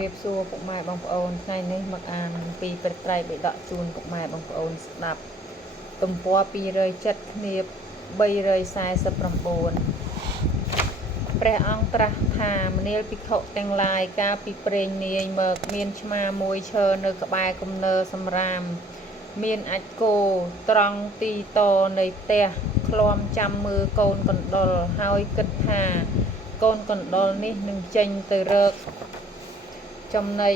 រៀបសួរពុកម៉ែបងប្អូនថ្ងៃនេះមកអានពីព្រឹត្តិបិដកជូនពុកម៉ែបងប្អូនស្ដាប់ទំព័រ207គ្នា349ព្រះអង្គត្រាស់ថាមនាលភិក្ខុទាំងឡាយកាលពីព្រេងនាយមកមានឆ្មាមួយឈរនៅក្បែរគំនរសម្រាមមានអាចគោត្រង់ទីតនៃផ្ទះឃ្លាំចាំមើលកូនកណ្ដុរហើយគិតថាកូនកណ្ដុរនេះនឹងចេញទៅរកចំណី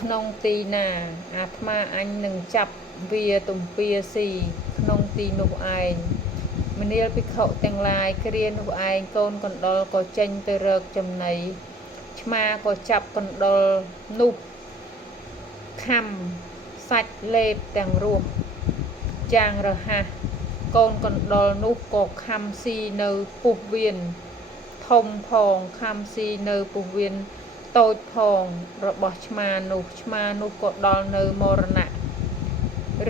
ក្នុងទីណាអាត្មាអញនឹងចាប់វាទំពាស៊ីក្នុងទីនោះឯងមនាលភិក្ខុទាំងឡាយគ្រានោះឯងកូនកណ្ដុរក៏ចេញទៅរកចំណីឆ្មាក៏ចាប់កណ្ដុរនោះខំសាច់លេបទាំងរស់យ៉ាងរហ័សកូនកណ្ដុរនោះក៏ខំស៊ីនៅពុះវៀនធំផងខំស៊ីនៅពុះវៀនតូចផងរបស់ឆ្មានោះក៏ដល់នៅមរណៈ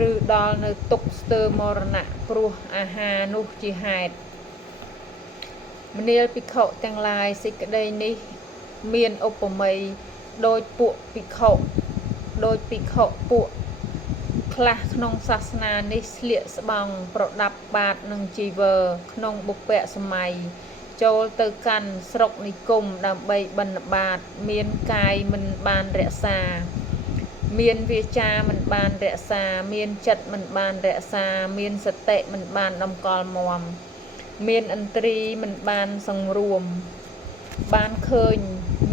ឬដល់នៅទុក្ខស្ទើរមរណៈព្រោះអាហារនោះជាហេតុមនាលភិក្ខុទាំងឡាយសេចក្តីនេះមានឧបមាដោយពួកភិក្ខុពួកខ្លះក្នុងសាសនានេះស្លៀកស្បង់ប្រដាប់បាតនិងជីវរក្នុងបុព្វសម័យចូលទៅកាន់ស្រុកនិគមដើម្បីបិណ្ឌបាតមានកាយមិនបានរក្សាមានវាចាមិនបានរក្សាមានចិត្តមិនបានរក្សាមានសតិមិនបានតម្កល់មាំមានឥន្ទ្រីមិនបានសង្រួមបានឃើញ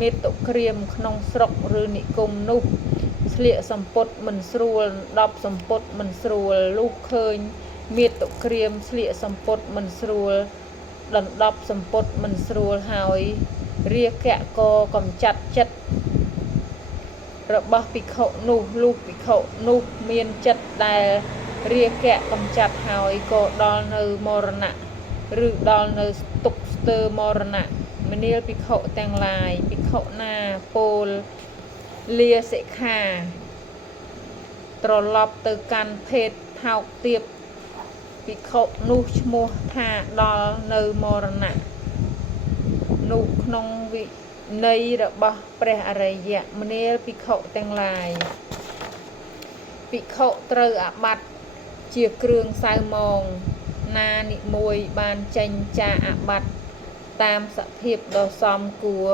មេតុក្រាមក្នុងស្រុកឬនិគមនោះស្លៀកសម្ពុតមិនស្រួលដប់សម្ពុតមិនស្រួលលុះឃើញមេតុក្រាមស្លៀកសម្ពុតមិនស្រួលដណ្ដប់សម្ពុតមិនស្រួលហើយរាគៈក៏កំចាត់ចិត្តរបស់ភិក្ខុនោះលុះភិក្ខុនោះមានចិត្តដែលរាគៈកំចាត់ហើយក៏ដល់នៅមរណៈឬដល់នៅទុក្ខស្ទើរមរណៈមនាលភិក្ខុទាំងឡាយភិក្ខុណាពោលលាសិក្ខាត្រឡប់ទៅកាន់ភេទថោកទាបភិក្ខុនោះឈ្មោះថាដល់នៅមរណៈនោះក្នុងវិន័យរបស់ព្រះអរិយមនាលភិក្ខុទាំងឡាយភិក្ខុត្រូវអាបត្តិជាគ្រឿងសៅមងណានិមួយបានចេញចាអាបត្តិតាមសភាពដ៏សមគួរ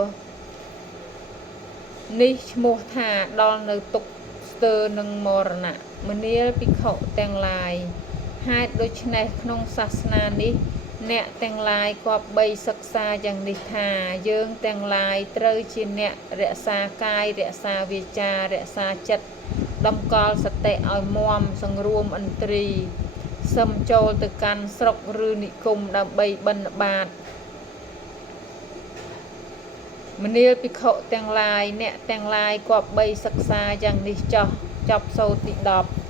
នេះឈ្មោះថាដល់នៅទុក្ខស្ទើរនឹងមរណៈមនាលភិក្ខុទាំងឡាយហេតុដូច្នេះក្នុងសាសនានេះអ្នកទាំងឡាយគប្បីសិក្សាយ៉ាងនេះថាយើងទាំងឡាយត្រូវជាអ្នករក្សាកាយរក្សាវាចារក្សាចិត្តតម្កល់សតិឲ្យមាំសង្រួមឥន្ទ្រីសឹមចូលទៅកាន់ស្រុកឬនិគមដើម្បីបិណ្ឌបាតមនាលភិក្ខុទាំងឡាយអ្នកទាំងឡាយគប្បីសិក្សាយ៉ាងនេះចោះចប់សូត្រទី10